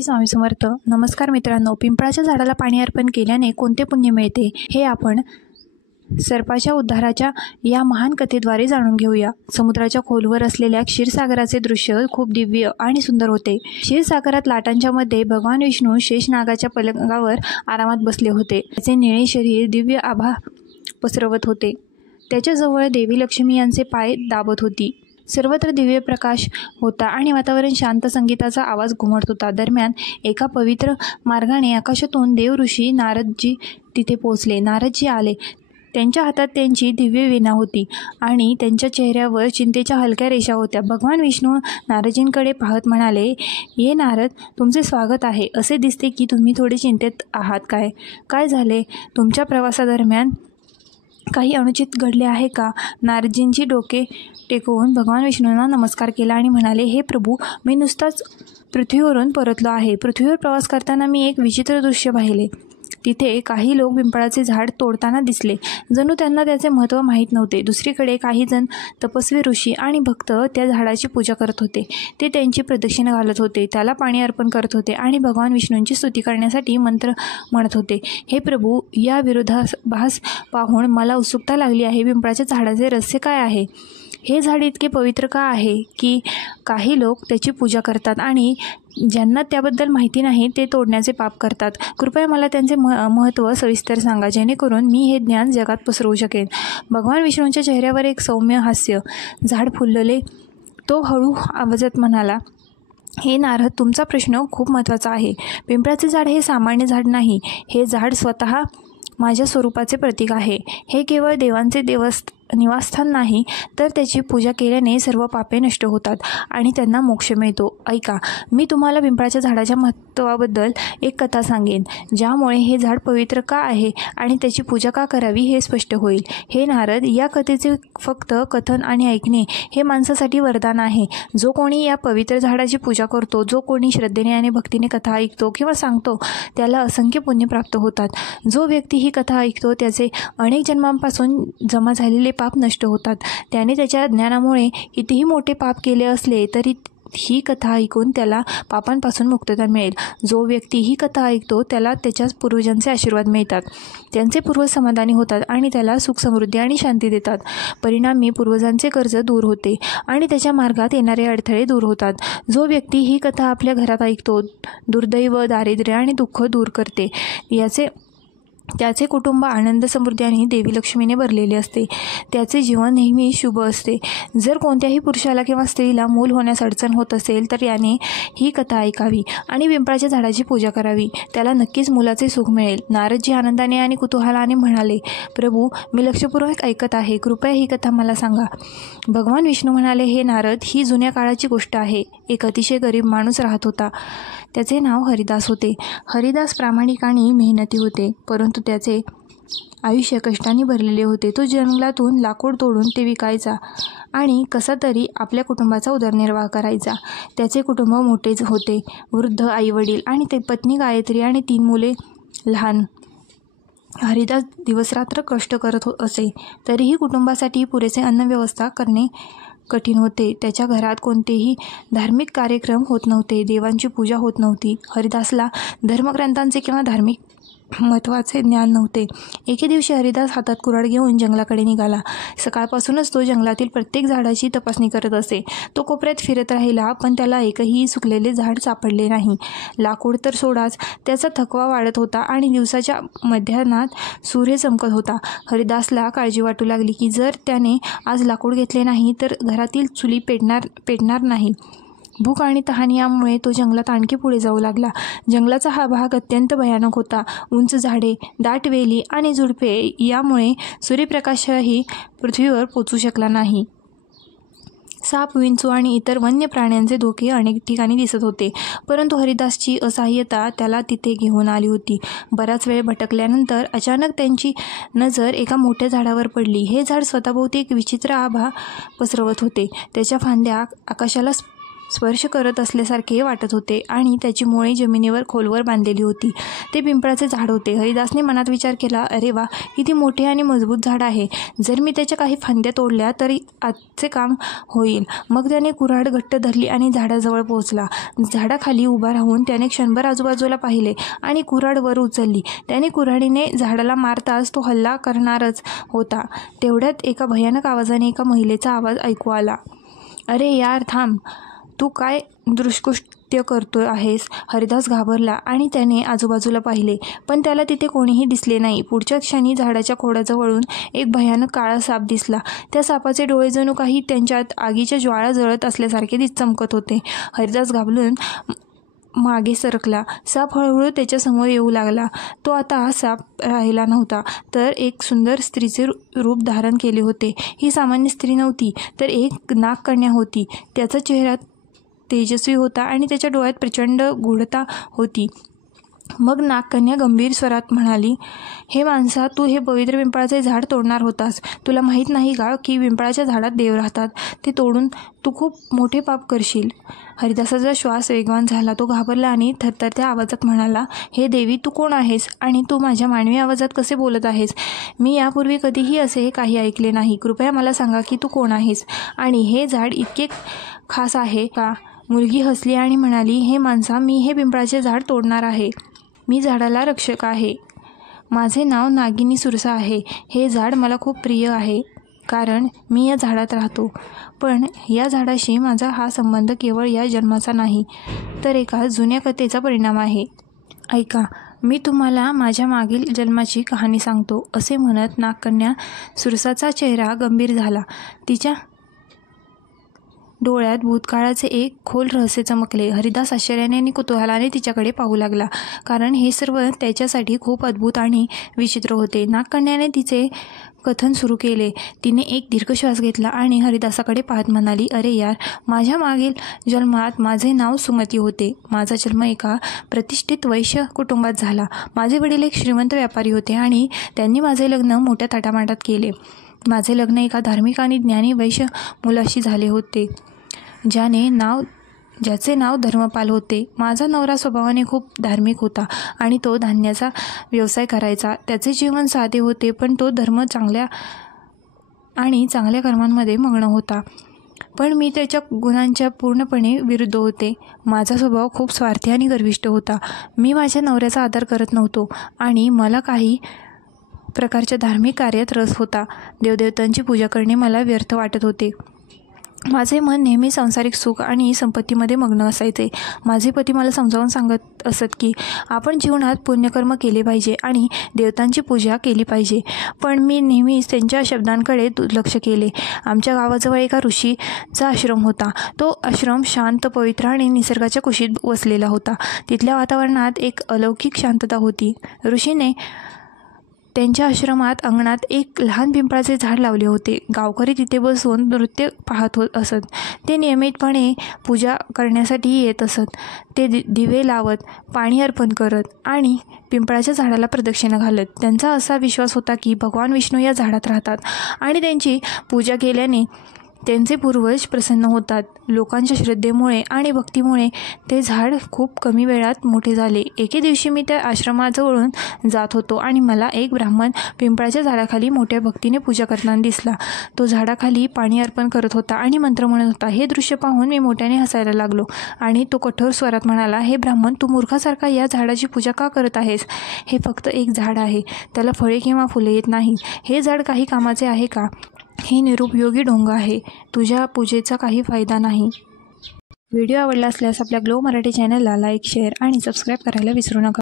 स्वामी समर्थ. नमस्कार मित्रांनो. पिंपळाच्या झाडाला पाणी अर्पण केल्याने कोणते पुण्य मिळते हे आपण सर्पाच्या उद्धाराच्या या महान कथेद्वारे जाणून घेऊया. समुद्राच्या खोलवर असलेल्या क्षीरसागराचे दृश्य खूप दिव्य आणि सुंदर होते. क्षीरसागरात लाटांच्या मध्ये भगवान विष्णू शेषनागाच्या पलंगावर आरामात बसले होते. त्याचे निळे शरीर दिव्य आभा पसरवत होते. त्याच्याजवळ देवी लक्ष्मी यांचे पाय दाबत होती. सर्वत्र दिव्य प्रकाश होता आणि वातावरण शांत. संगीताचा आवाज घुमत होता. दरम्यान एका पवित्र मार्गाने आकाशातून देव ऋषी नारदजी तिथे पोहोचले. नारदजी आले. त्यांच्या हातात त्यांची दिव्य वीणा होती आणि त्यांच्या चेहऱ्यावर चिंतेच्या हलक्या रेषा होत्या. भगवान विष्णू नारदजींकडे पाहत म्हणाले, "ये नारद, तुमचे स्वागत आहे. असे दिसते की तुम्ही थोडे चिंतेत आहात. काय झाले? तुमच्या प्रवासादरम्यान काही अनुचित घडले आहे का?" नारदजींची डोके टेकवून भगवान विष्णूंना नमस्कार केला आणि म्हणाले, "हे प्रभू, मी नुसताच पृथ्वीवरून परतलो आहे. पृथ्वीवर प्रवास करताना मी एक विचित्र दृश्य पाहिले. तिथे काही लोक पिंपळाचे झाड तोडताना दिसले, जणू त्यांना त्याचे महत्त्व माहीत नव्हते. दुसरीकडे काही जण तपस्वी ऋषी आणि भक्त त्या झाडाची पूजा करत होते. ते त्यांची प्रदक्षिणा घालत होते, त्याला पाणी अर्पण करत होते आणि भगवान विष्णूंची स्तुती करण्यासाठी मंत्र म्हणत होते. हे प्रभू, या विरोधाभास पाहून मला उत्सुकता लागली आहे. पिंपळाच्या झाडाचे रहस्य काय आहे? हे झाड इतके पवित्र का आहे की काही लोक त्याची पूजा करतात आणि ज्यांना त्याबद्दल माहिती नाही ते तोडण्याचे पाप करतात? कृपया मला त्यांचे महत्त्व सविस्तर सांगा, जेणेकरून मी हे ज्ञान जगात पसरवू शकेन." भगवान विष्णूंच्या चेहऱ्यावर एक सौम्य हास्य. झाड फुलले. तो हळू आवाजात म्हणाला, "हे नारद, तुमचा प्रश्न खूप महत्त्वाचा आहे. पिंपळाचे झाड हे सामान्य झाड नाही. हे झाड स्वतः माझ्या स्वरूपाचे प्रतीक आहे. हे केवळ देवांचे निवासस्थान नाही, तर त्याची पूजा केल्याने सर्व पापे नष्ट होतात आणि त्यांना मोक्ष मिळतो. ऐका, मी तुम्हाला पिंपळाच्या झाडाच्या महत्त्वाबद्दल एक कथा सांगेन, ज्यामुळे हे झाड पवित्र का आहे आणि त्याची पूजा का करावी हे स्पष्ट होईल. हे नारद, या कथेचे फक्त कथन आणि ऐकणे हे माणसासाठी वरदान आहे. जो कोणी या पवित्र झाडाची पूजा करतो, जो कोणी श्रद्धेने आणि भक्तीने कथा ऐकतो किंवा सांगतो, त्याला असंख्य पुण्य प्राप्त होतात. जो व्यक्ती ही कथा ऐकतो, त्याचे अनेक जन्मांपासून जमा झालेले पाप नष्ट होतात. त्याने त्याच्या ज्ञानामुळे कितीही मोठे पाप केले असले तरी ही कथा ऐकून त्याला पापांपासून मुक्तता मिळेल. जो व्यक्ती ही कथा ऐकतो, त्याला त्याच्या पूर्वजांचे आशीर्वाद मिळतात. त्यांचे पूर्वज समाधानी होतात आणि त्याला सुख, समृद्धी आणि शांती देतात. परिणामी पूर्वजांचे कर्ज दूर होते आणि त्याच्या मार्गात येणारे अडथळे दूर होतात. जो व्यक्ती ही कथा आपल्या घरात ऐकतो, दुर्दैव, दारिद्र्य आणि दुःख दूर करते. त्याचे कुटुंब आनंद, समृद्धी आणि देवी लक्ष्मीने भरलेले असते. त्याचे जीवन नेहमी शुभ असते. जर कोणत्याही पुरुषाला किंवा स्त्रीला मूल होण्यास अडचण होत असेल तर याने ही कथा ऐकावी आणि पिंपळाच्या झाडाची पूजा करावी. त्याला नक्कीच मुलाचे सुख मिळेल. नारदजी आनंदाने आणि कुतूहलाने म्हणाले, "प्रभू, मी लक्षपूर्वक ऐकत आहे. कृपया ही कथा मला सांगा." भगवान विष्णू म्हणाले, "हे नारद, ही जुन्या काळाची गोष्ट आहे. एक अतिशय गरीब माणूस राहत होता. त्याचे नाव हरिदास होते. हरिदास प्रामाणिक आणि मेहनती होते, परंतु त्याचे आयुष्य कष्टांनी भरलेले होते. तो जंगलातून लाकूड तोडून ते विकायचा आणि कसा तरी आपल्या कुटुंबाचा उदरनिर्वाह करायचा. त्याचे कुटुंब मोठेच होते. वृद्ध आईवडील आणि ते पत्नी गायत्री आणि 3 मुले लहान. हरिदास दिवसरात्र कष्ट करत असे, तरीही कुटुंबासाठी पुरेसे अन्न व्यवस्था करणे कठीण होते. त्याच्या घरात कोणतेही धार्मिक कार्यक्रम होत नव्हते. देवांची पूजा होत नव्हती. हरिदासला धर्मग्रंथांचे किंवा धार्मिक महत्त्वाचे ज्ञान नव्हते. एके दिवशी हरिदास हातात कुऱ्हाड घेऊन जंगलाकडे निघाला. सकाळपासूनच तो जंगलातील प्रत्येक झाडाची तपासणी करत असे. तो कोपऱ्यात फिरत राहिला, पण त्याला एकही सुकलेले झाड सापडले नाही. लाकूड तर सोडाच, त्याचा थकवा वाढत होता आणि दिवसाच्या मध्याह्नात सूर्य चमकत होता. हरिदासला काळजी वाटू लागली की जर त्याने आज लाकूड घेतले नाही तर घरातील चुली पेटणार नाही. भूक आणि तहान यामुळे तो जंगलात आणखी पुढे जाऊ लागला. जंगलाचा हा भाग अत्यंत भयानक होता. उंच झाडे, दाट वेली आणि झुडपे यामुळे सूर्यप्रकाशही पृथ्वीवर पोचू शकला नाही. साप, विंचू आणि इतर वन्य प्राण्यांचे धोके अनेक ठिकाणी दिसत होते, परंतु हरिदासची असहाय्यता त्याला तिथे घेऊन आली होती. बराच वेळ भटकल्यानंतर अचानक त्यांची नजर एका मोठ्या झाडावर पडली. हे झाड स्वतःभोवती एक विचित्र आभा पसरवत होते. त्याच्या फांद्या आकाशाला स्पर्श करत असल्यासारखे वाटत होते आणि त्याची मुळे जमिनीवर खोलवर बांधलेली होती. ते पिंपळाचे झाड होते. हरिदासने मनात विचार केला, अरे वा, किती मोठे आणि मजबूत झाड आहे. जर मी त्याच्या काही फांद्या तोडल्या तरी आजचे काम होईल. मग त्याने कुऱ्हाड घट्ट धरली आणि झाडाजवळ पोहोचला. झाडाखाली उभा राहून त्याने क्षणभर आजूबाजूला पाहिले आणि कुऱ्हाड वर उचलली. त्याने कुऱ्हाडीने झाडाला मारताच तो हल्ला करणारच होता. तेवढ्यात एका भयानक आवाजाने एका महिलेचा आवाज ऐकू आला. अरे यार, थांब, तू काय दुष्कृत्य करतो आहेस? हरिदास घाबरला आणि त्याने आजूबाजूला पाहिले, पण त्याला तिथे कोणीही दिसले नाही. पुढच्या क्षणी झाडाच्या खोडाजवळून एक भयानक काळा साप दिसला. त्या सापाचे डोळे जणू काही त्यांच्यात आगीच्या ज्वाळा जळत असल्यासारखे चमकत होते. हरिदास घाबरून मागे सरकला. साप हळूहळू त्याच्यासमोर येऊ लागला. तो आता साप राहिला नव्हता, तर एक सुंदर स्त्रीचे रूप धारण केले होते. ही सामान्य स्त्री नव्हती, तर एक नागकन्या होती. त्याचा चेहरा तेजस्वी होता आणि त्याच्या डोळ्यात प्रचंड गूढता होती. मग नागकन्या गंभीर स्वरात म्हणाली, हे माणसा, तू हे पवित्र पिंपळाचे झाड तोडणार होतास. तुला माहीत नाही का की पिंपळाच्या झाडात देव राहतात? ते तोडून तू खूप मोठे पाप करशील. हरिदासाचा श्वास वेगवान झाला. तो घाबरला आणि थरथरत्या आवाजात म्हणाला, हे देवी, तू कोण आहेस आणि तू माझ्या मानवी आवाजात कसे बोलत आहेस? मी यापूर्वी कधीही असे काही ऐकले नाही. कृपया मला सांगा की तू कोण आहेस आणि हे झाड इतके खास आहे का? मुलगी हसली आणि म्हणाली, हे माणसा, मी हे पिंपळाचे झाड तोडणार आहे. मी झाडाला रक्षक आहे. माझे नाव नागिनी सुरसा आहे. हे झाड मला खूप प्रिय आहे कारण मी या झाडात राहतो. पण या झाडाशी माझा हा संबंध केवळ या जन्माचा नाही, तर एका जुन्या कथेचा परिणाम आहे. ऐका, मी तुम्हाला माझ्या मागील जन्माची कहाणी सांगतो. असे म्हणत नागकन्या सुरसाचा चेहरा गंभीर झाला. तिच्या डोळ्यात भूतकाळाचे एक खोल रहस्य चमकले. हरिदास आश्चर्याने आणि कुतूहलाने तिच्याकडे पाहू लागला, कारण हे सर्व त्याच्यासाठी खूप अद्भुत आणि विचित्र होते. नागकन्याने तिचे कथन सुरू केले. तिने एक दीर्घ श्वास घेतला आणि हरिदासाकडे पाहत म्हणाली, अरे यार, माझ्या मागील जन्मात माझे नाव सुमती होते. माझा जन्म एका प्रतिष्ठित वैश्य कुटुंबात झाला. माझे वडील एक श्रीमंत व्यापारी होते आणि त्यांनी माझे लग्न मोठ्या थाटामाटात केले. माझे लग्न एका धार्मिक आणि ज्ञानी वैश्य मुलाशी झाले होते, ज्याचे नाव धर्मपाल होते. माझा नवरा स्वभावाने खूप धार्मिक होता आणि तो धान्याचा व्यवसाय करायचा. त्याचे जीवन साधे होते, पण तो चांगल्या कर्मांमध्ये मग्न होता. पण मी त्याच्या गुणांच्या पूर्णपणे विरुद्ध होते. माझा स्वभाव खूप स्वार्थी आणि गर्विष्ठ होता. मी माझ्या नवऱ्याचा आदर करत नव्हतो आणि मला काही प्रकारच्या धार्मिक कार्यात रस होता. देवदेवतांची पूजा करणे मला व्यर्थ वाटत होते. माझे मन नेहमी सांसारिक सुख आणि संपत्तीमध्ये मग्न असायचे. माझे पती मला समजावून सांगत असत की आपण जीवनात पुण्यकर्म केले पाहिजे आणि देवतांची पूजा केली पाहिजे, पण मी नेहमीच त्यांच्या शब्दांकडे दुर्लक्ष केले. आमच्या गावाजवळ एका ऋषीचा आश्रम होता. तो आश्रम शांत, पवित्र आणि निसर्गाच्या कुशीत वसलेला होता. तिथल्या वातावरणात एक अलौकिक शांतता होती. ऋषीने त्यांच्या आश्रमात अंगणात एक लहान पिंपळाचे झाड लावले होते. गावकरी तिथे बसून नृत्य पाहत असत. ते नियमितपणे पूजा करण्यासाठी येत असत. ते दिवे लावत, पाणी अर्पण करत आणि पिंपळाच्या झाडाला प्रदक्षिणा घालत. त्यांचा असा विश्वास होता की भगवान विष्णू या झाडात राहतात आणि त्यांची पूजा केल्याने त्यांचे पूर्वज प्रसन्न होतात. लोकांच्या श्रद्धेमुळे आणि भक्तीमुळे ते झाड खूप कमी वेळात मोठे झाले. एके दिवशी मी त्या आश्रमाजवळून जात होतो आणि मला एक ब्राह्मण पिंपळाच्या झाडाखाली मोठ्या भक्तीने पूजा करताना दिसला. तो झाडाखाली पाणी अर्पण करत होता आणि मंत्र म्हणत होता. हे दृश्य पाहून मी मोठ्याने हसायला लागलो आणि तो कठोर स्वरात म्हणाला, हे ब्राह्मण, तू मूर्खासारखा या झाडाची पूजा का करत आहेस? हे फक्त एक झाड आहे. त्याला फळे किंवा फुले येत नाही. हे झाड काही कामाचे आहे का? हे निरुपयोगी ढोंग आहे. तुझ्या पूजेचा काही फायदा नाही. व्हिडिओ आवडला असल्यास आपल्या ग्लो मराठी चॅनलला लाईक, शेअर आणि सबस्क्राईब करायला विसरू नका.